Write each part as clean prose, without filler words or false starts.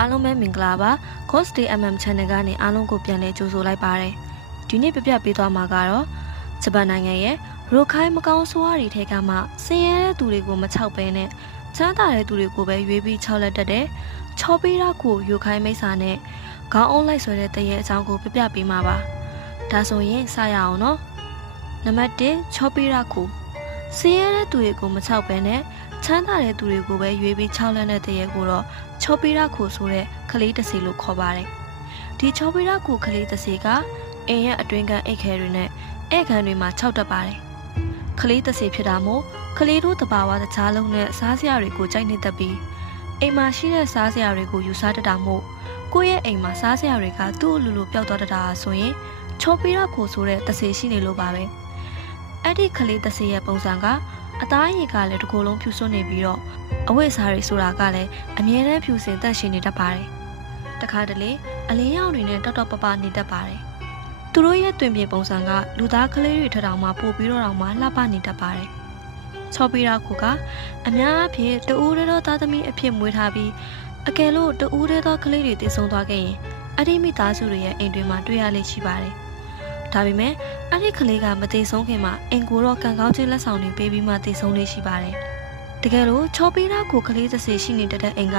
အားလုံးပဲမင်္ဂလာပါ Ghost Day MM Channel ကနေအားလုံးကိုပြန်လည်ကြိုဆိုလိုက်ပါတယ်ဒီနေ့ပြပြပေးသွားမှာကတော့ဂျပန်နိုင်ငံရဲ့ရိုခိုင်းမကောင်းဆိုးဝါးတွေထဲကမှဆင်းရဲတဲ့သူတွေကိုမချောက်ပဲနဲ့ချမ်းသာတဲ့သူတွေကိုပဲရွေးပြီးချောက်လက်တက်တဲ့ချောပေးရကိုရိုခိုင်းမိတ်ဆာနဲ့ခေါင်းအုံးလိုက်ဆွဲတဲ့တရေအကြောင်းကိုပြပြပေးမှာပါဒါဆိုရင်စရအောင်နော်နံပါတ်1ချောပေးရကိုဆင်းရဲတဲ့သူတွေကိုမချောက်ပဲနဲ့ချမ်းသာတဲ့သူတွေကိုပဲရွေးပြီးချောက်လက်တဲ့တရေကိုတော့ချောပေးရကိုဆိုတဲ့ကလေးတစ်စီလို့ခေါ်ပါတယ်ဒီချောပေးရကိုကလေးတစ်စီကအိမ်ရဲ့အတွင်းကအိတ်ခဲတွေနဲ့ဧည့်ခံတွေမှာခြောက်တတ်ပါတယ်ကလေးတစ်စီဖြစ်တာမို့ကလေးတို့တဘာဝတခြားလုံးနဲ့စားစရာတွေကိုကြိုက်နေတတ်ပြီးအိမ်မှာရှိတဲ့စားစရာတွေကိုယူစားတတ်တာမို့ကိုယ့်ရဲ့အိမ်မှာစားစရာတွေကသူ့အလိုလိုပျောက်သွားတတ်တာဆိုရင်ချောပေးရကိုဆိုတဲ့တစ်စီရှိနေလို့ပါပဲအဲ့ဒီကလေးတစ်စီရဲ့ပုံစံကအသားရည်ကလည်းတစ်ကိုယ်လုံးဖြူစွန်းနေပြီးတော့အဝတ်အစားတွေဆိုတာကလည်းအမြဲတမ်းဖြူစင်သက်ရှင်နေတတ်ပါတယ်တခါတလေအလင်းရောင်တွေနဲ့တောက်တောက်ပပနေတတ်ပါတယ်သူတို့ရဲ့တွင်ပြင်ပုံစံကလူသားကလေးတွေထထောင်မှပို့ပြီးတော့မှလှပနေတတ်ပါတယ်ချောပေးရခုကအများအပြားတဦးတည်းသောသားသမီးအဖြစ်မွေးထားပြီးအကယ်လို့တဦးတည်းသောကလေးတွေတည်ဆုံသွားခဲ့ရင်အဲ့ဒီမိသားစုတွေရဲ့အိမ်တွေမှာတွေ့ရလိမ့်ရှိပါတယ်ဒါပေမဲ့အဲ့ဒီကလေးကမတည်ဆုံးခင်မှာအင်ကိုတော့ကံကောင်းခြင်းလက်ဆောင်တွေပေးပြီးမှတည်ဆုံးလေးရှိပါတယ်တကယ်လို့ချောပေးရကိုကလေးတစ်စီရှိနေတဲ့အိမ်က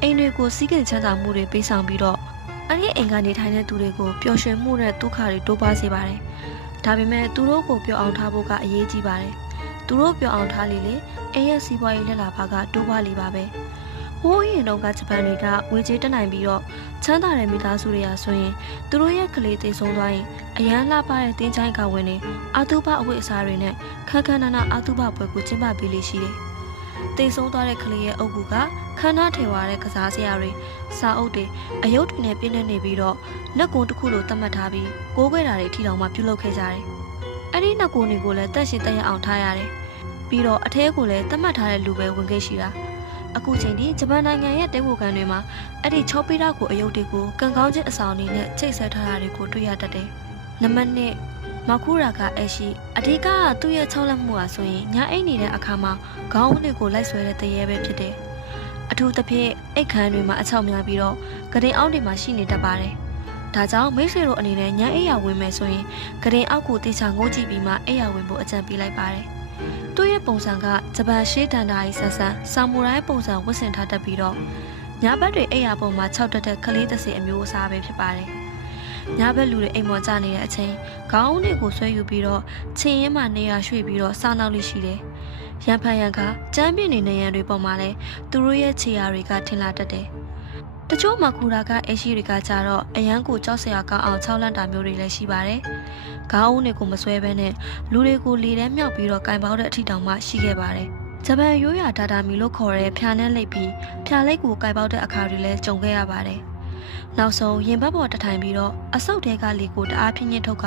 အိမ်တွေကိုစီးကင်ချမ်းသာမှုတွေပေးဆောင်ပြီးတော့အဲ့ဒီအိမ်ကနေထိုင်တဲ့သူတွေကိုပျော်ရွှင်မှုနဲ့ဒုက္ခတွေတိုးပွားစေပါတယ်ဒါပေမဲ့သူတို့ကိုပျော်အောင်ထားဖို့ကအရေးကြီးပါတယ်သူတို့ပျော်အောင်ထားလေအိမ်ရဲ့စီးပွားရေးလက်လာပါကတိုးပွားလေပါပဲဟိုးရင်တော့ကဂျပန်တွေကငွေကြေးတက်နိုင်ပြီးတော့ချမ်းသာတဲ့မိသားစုတွေရာဆိုရင်သူတို့ရဲ့ကလေးတည်ဆုံးသွားရင်အရန်လှပတဲ့တင်းချိုင်းကောင်ဝင်တွေအာတုပအဝတ်အစားတွေနဲ့ခက်ခက်နာနာအာတုပပွဲကိုကျင်းပပေးလိမ့်ရှိတယ်တည်ဆုံးသွားတဲ့ကလေးရဲ့အုပ်ကူကခန္ဓာထေဝါတဲ့ကစားစရာတွေစာအုပ်တွေအယုတ်တွေနဲ့ပြည့်နေပြီးတော့နှက်ကုန်းတစ်ခုလိုသတ်မှတ်ထားပြီးကိုးခွဲတာတွေထီထောင်မှပြုလုပ်ခဲ့ကြတယ်အဲ့ဒီနှက်ကုန်းတွေကိုလည်းတက်ရှင်တက်ရအောင်ထားရတယ်ပြီးတော့အထဲကိုလည်းသတ်မှတ်ထားတဲ့လူပဲဝင်ခဲ့ရှိတာအခုချိန်ဒီဂျပန်နိုင်ငံရဲ့တဲဝကန်တွေမှာအဲ့ဒီချောပေးတာကိုအယုတ်တွေကိုကံကောင်းခြင်းအဆောင်တွေနဲ့ချိတ်ဆက်ထားတာတွေကိုတွေ့ရတတ်တယ်နံပါတ်1မခုရာကအရှိအဓိကသူ့ရဲ့ချောက်လက်မှုဟာဆိုရင်ညအိတ်နေတဲ့အခါမှာခေါင်းတွေကိုလိုက်ဆွဲတဲ့တရေပဲဖြစ်တယ်အထူးသဖြင့်အိတ်ခမ်းတွေမှာအချောက်များပြီးတော့ကတင်အောက်တွေမှာရှိနေတတ်ပါတယ်ဒါကြောင့်မိတ်ဆွေတို့အနေနဲ့ညအိတ်ရဝင်မယ်ဆိုရင်ကတင်အောက်ကိုတေချာငိုးကြည့်ပြီးမှအိတ်ရဝင်ဖို့အကြံပေးလိုက်ပါတယ်သူ့ရဲ့ပုံစံကဂျပန်ရှေးတန်တာကြီးဆန်းဆန်းဆာမူရိုင်းပုံစံဝတ်ဆင်ထားတတ်ပြီးတော့ညာဘက်တွေအိတ်ရပုံမှာခြောက်တက်တဲ့ကလေးတစ်စီအမျိုးအစားပဲဖြစ်ပါတယ်ညဘက်လူတွေအိမ်မော်ကြနေတဲ့အချိန်ခေါင်းတွေကိုဆွဲယူပြီးတော့ချင်းရင်မှနေရာရွှေ့ပြီးတော့စားနောက်လိရှိတယ်။ရံဖန်ရံကကျမ်းပြင်းနေရံတွေပေါ်မှာလဲသူတို့ရဲ့ခြေရာတွေကထင်လာတတ်တယ်။တချို့မကူတာကအရှိတွေကကြတော့အရန်ကိုကြောက်စရာကောင်းအောင်ချောက်လန့်တာမျိုးတွေလည်းရှိပါတယ်။ခေါင်းတွေကိုမဆွဲဘဲနဲ့လူတွေကိုလေထဲမြောက်ပြီးတော့ကင်ပေါက်တဲ့အထီတောင်မှရှိခဲ့ပါတယ်။ဂျပန်ရိုးရာဒါတာမီလို့ခေါ်တဲ့ဖြာနဲ့လိပ်ပြီးဖြာလိပ်ကိုကင်ပေါက်တဲ့အခါတွေလည်းကြုံခဲ့ရပါတယ်။နောက်ဆုံးရင်ဘတ်ပေါ်တထိုင်ပြီးတော့အဆုတ်တဲကလေကိုတအားဖြင်းညစ်ထုတ်က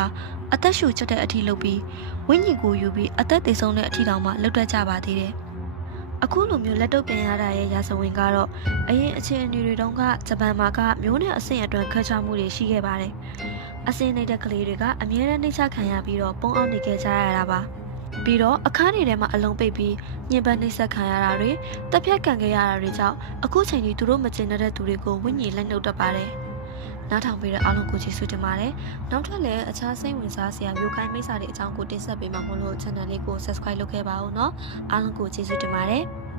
အသက်ရှူချက်တဲ့အထိလုပ်ပြီးဝိညာဉ်ကိုယူပြီးအသက်သေးဆုံးတဲ့အထိတောင်မှလှုပ်တတ်ကြပါသေးတယ်။အခုလိုမျိုးလက်တော့ပြန်ရတာရဲ့ရာဇဝင်ကတော့အရင်အခြေအနေတွေတုန်းကဂျပန်မှာကမျိုးနဲ့အဆင့်အတွင်းခက်ချမှုတွေရှိခဲ့ပါတယ်။အဆင့်နေတဲ့ကလေးတွေကအမြဲတမ်းနှိမ့်ချခံရပြီးတော့ပုံအောင်နေခဲ့ကြရတာပါ။ပြီးတော့အခန်းတွေထဲမှာအလုံးပိတ်ပြီးညင်ပန်းနှိမ့်ဆက်ခံရတာတွေတက်ဖြတ်ခံခဲ့ရတာတွေကြောင့်အခုချိန်ကြီးသူတို့မကျင်တဲ့သူတွေကိုဝိညာဉ်လက်နှုတ်တတ်ပါတယ်။နားထောင်ပေးတဲ့အားလုံးကိုကျေးဇူးတင်ပါတယ်။နောက်ထပ်လည်းအခြားစိတ်ဝင်စားစရာမျိုးခိုင်းမိတ်စာတွေအကြောင်းကိုတင်ဆက်ပေးမှာမို့လို့ channel လေးကို subscribe လုပ်ခဲ့ပါဦးနော်။အားလုံးကိုကျေးဇူးတင်ပါတယ်။